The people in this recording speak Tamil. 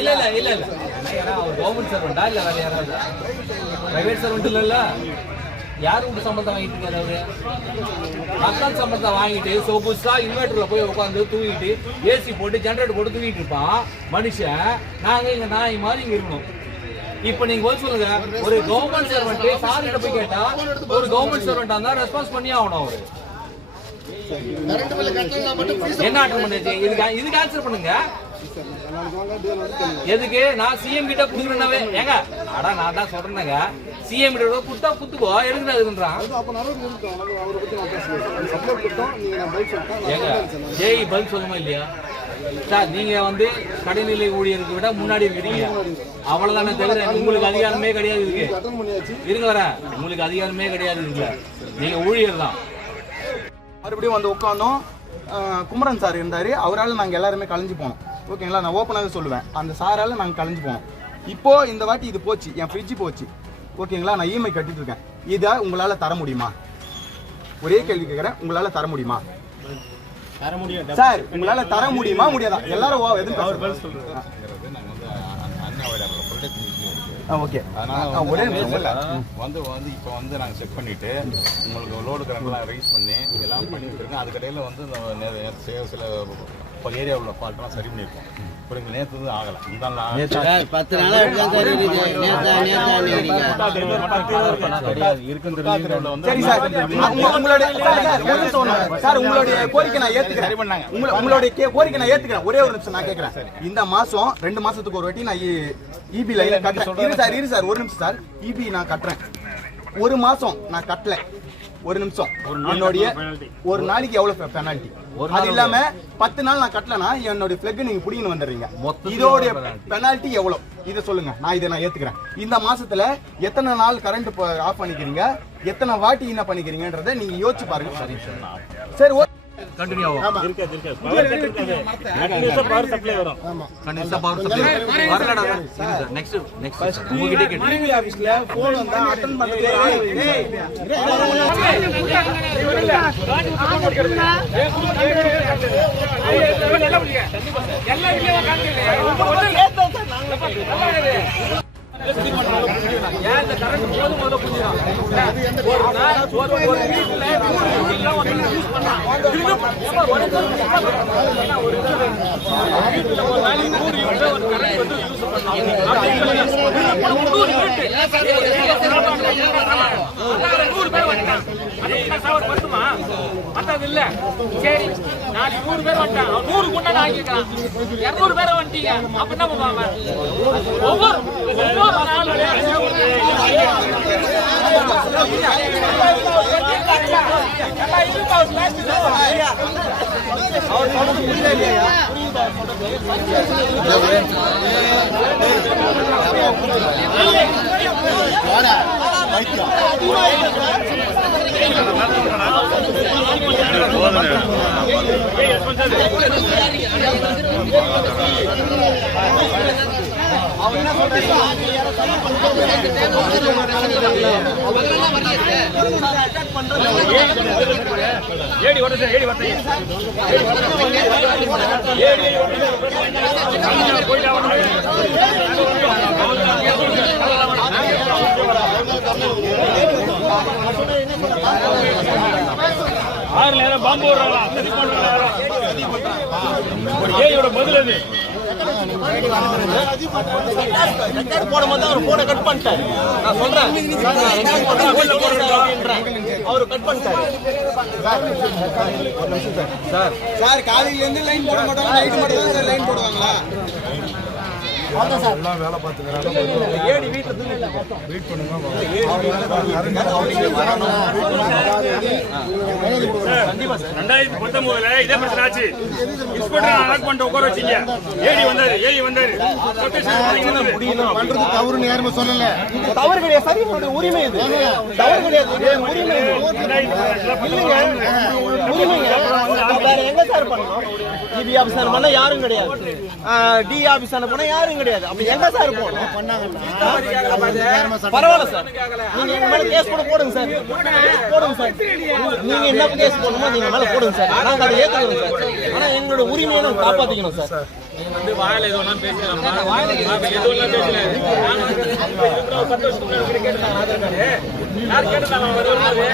இல்ல இல்ல இல்ல இல்ல அவர் கவர்மெண்ட் சர்வெண்டா இல்ல வேற யாராவது பிரைவேட் சர்வெண்ட் இல்ல யாரு உங்க சம்பளத்தை வாங்கிட்டு இருக்காரு அவரு மக்கள் சம்பளத்தை வாங்கிட்டு சொகுசா இன்வெர்டர்ல போய் உட்காந்து தூங்கிட்டு ஏசி போட்டு ஜெனரேட்டர் போட்டு தூங்கிட்டு இருப்பான் மனுஷன். நாங்க இங்க நாய் மாதிரி இங்க இருக்கணும். இப்ப நீங்க போய் சொல்லுங்க, ஒரு கவர்மெண்ட் சர்வெண்ட் சார்கிட்ட போய் கேட்டா ஒரு கவர்மெண்ட் சர்வெண்டா இருந்தா ரெஸ்பான்ஸ் பண்ணி ஆகணும். அவரு என்ன ஆட்டம் பண்ணுச்சு இதுக்கு ஆன்சர் பண்ணுங்க. எதுக்கு நான் சிஎம் கிட்ட குடுக்குறேன்னாவே ஏங்க அடா நான் தான் சொல்றேங்க சிஎம் கிட்ட குடுத்தா குத்துக்கோ எதுக்கு அதுன்றான். ஏங்க ஜெய் பதில் சொல்லுமா இல்லையா சார்? நீங்க வந்து கடைநிலை ஊழியருக்கு விட முன்னாடி இருக்கிறீங்க அவ்வளவுதானே தவிர உங்களுக்கு அதிகாரமே கிடையாது. இருக்கு இருங்க வர உங்களுக்கு அதிகாரமே கிடையாது. இருக்குல்ல நீங்க ஊழியர் தான். மறுபடியும் வந்து உட்காந்தோம். குமரன் சார் இருந்தார். அவரால் நாங்கள் எல்லாருமே கலைஞ்சு போனோம். ஓகேங்களா, நான் ஓப்பனாக சொல்லுவேன், அந்த சாரால் நாங்கள் கலைஞ்சு போனோம். இப்போது இந்த வாட்டி இது போச்சு, என் ஃப்ரிட்ஜு போச்சு. ஓகேங்களா, நான் இஎம்ஐ கட்டிட்டு இருக்கேன். இதை உங்களால் தர முடியுமா? ஒரே கேள்வி கேட்குறேன், உங்களால் தர முடியுமா சார்? உங்களால் தர முடியுமா முடியாதா? எல்லாரும் எதுவும் ஓகே. ஒரே வந்து இப்போ வந்து நாங்கள் செக் பண்ணிட்டு உங்களுக்கு லோடு கரண்ட்லாம் ரைஸ் பண்ணி எல்லாம் பண்ணிட்டு இருக்கோம். அதுக்கடையில் வந்து சில ஏரியாவில் ஃபால்ட்லாம் சரி பண்ணியிருக்கோம். இப்போ நேற்று ஆகலை. உங்களுடைய கோரிக்கை நான் ஏத்துக்கிறேன். உங்களுடைய கோரிக்கை நான் ஏத்துக்கிறேன். ஒரே ஒரு நிமிஷம் நான் கேட்கிறேன். இந்த மாசம் 2 மாசத்துக்கு ஒரு வாட்டி நான் இபி லைன் கட்டுறேன். இரு சார் ஒரு நிமிஷம் சார். இபி நான் கட்டுறேன். ஒரு மாசம் நான் கட்டல. ஒரு நிமிஷம். என்னுடைய ஒரு நாளைக்கு எவ்வளவு பெனால்டி? அது இல்லாம 10 நாள் நான் கட்டலனா என்னோட பிளக் நீங்க புடிங்கன்னு வந்துடுறீங்க. இதோட பெனால்டி எவ்வளவு? இதை சொல்லுங்க. நான் ஏத்துக்கிறேன். இந்த மாசத்துல எத்தனை நாள் கரண்ட் ஆஃப் பண்ணிக்கிறீங்க, எத்தனை வாட்டி என்ன பண்ணிக்கிறீங்கன்றதை நீங்க யோசிச்சு பாருங்க. சரி கண்டினியூ ஆகும். பவர் சப்ளை வரும். கண்டிப்பா பவர் சப்ளை வரலடா. நெக்ஸ்ட் உங்ககிட்ட கேட்டு ஆபீஸ்ல போன் வந்தா அட்டெண்ட் பண்ணவே ஏன் இந்த கரண்ட் போதும் புரிஞ்சுதான். ஒரு வீட்டுல யூஸ் பண்ணலாம். வீட்டுல ஒரு நாளைக்கு 100 யூனிட் ஒரு கரண்ட் வந்து யூஸ் பண்ணலாம். 100 பேர் வந்துட்டான். பத்துமா பத்தாது இல்ல. சரி நாளைக்கு 100 பேர் வந்துட்டான். 100 குண்டா ஆகிக்கலாம். 200 பேரை வந்துட்டீங்க. அப்ப என்ன பண்ணுவாங்க? ஒவ்வொரு நாளும் பாம்பு பதில் போடும்போது அவர் போனை கட் பண்ணிட்டாரு. நான் சொல்றேன் அவரு கட் பண்ணிட்டாரு. சார் காலையில இருந்து லைன் போட மாட்டாங்க, நைட் மட்டும் தான் சார் லைன் போடுவாங்களா? வேலை பார்த்துக்கிறாங்க. ஏடி வீட்டுல வெயிட் பண்ணுங்க. 2019 இதே பிரச்சனை ஆச்சு. இன்ஸ்பெக்டர் அலாட் பண்ணிட்டு உட்கார வச்சீங்க. ஏடி வந்தாரு பண்றது தவறுன்னு யாருமே சொல்லல. தவறு கிடையாது சார், உங்களுடைய உரிமை இது. தவறு கிடையாது, உரிமை இல்லைங்க. வேற எங்க சார் பண்ணணும்? ஜிபி ஆபீசர் பண்ண யாரும் கிடையாது, டி ஆபீசர் பண்ண யாரும் கிடையாது. அப்ப எங்க சார் போகணும்? பரவாயில்ல சார், நீங்க எங்க மேல கேஸ் கூட போடுங்க சார். போடுங்க சார், நீங்க என்ன கேஸ் போடணுமோ நீங்க மேல போடுங்க சார். நாங்க அதை ஏத்துக்கிறோம் சார். ஆனா எங்களோட உரிமையை நாங்க காப்பாத்திக்கணும் சார். நீங்க வந்து வாயில எதுவும் பேசலாம் எதுவும் பேசல நான் வந்து 10 வருஷத்துக்கு முன்னாடி கேட்டேன் ஆதார் கார்டு யார் கேட்டதாங்க வருவாரு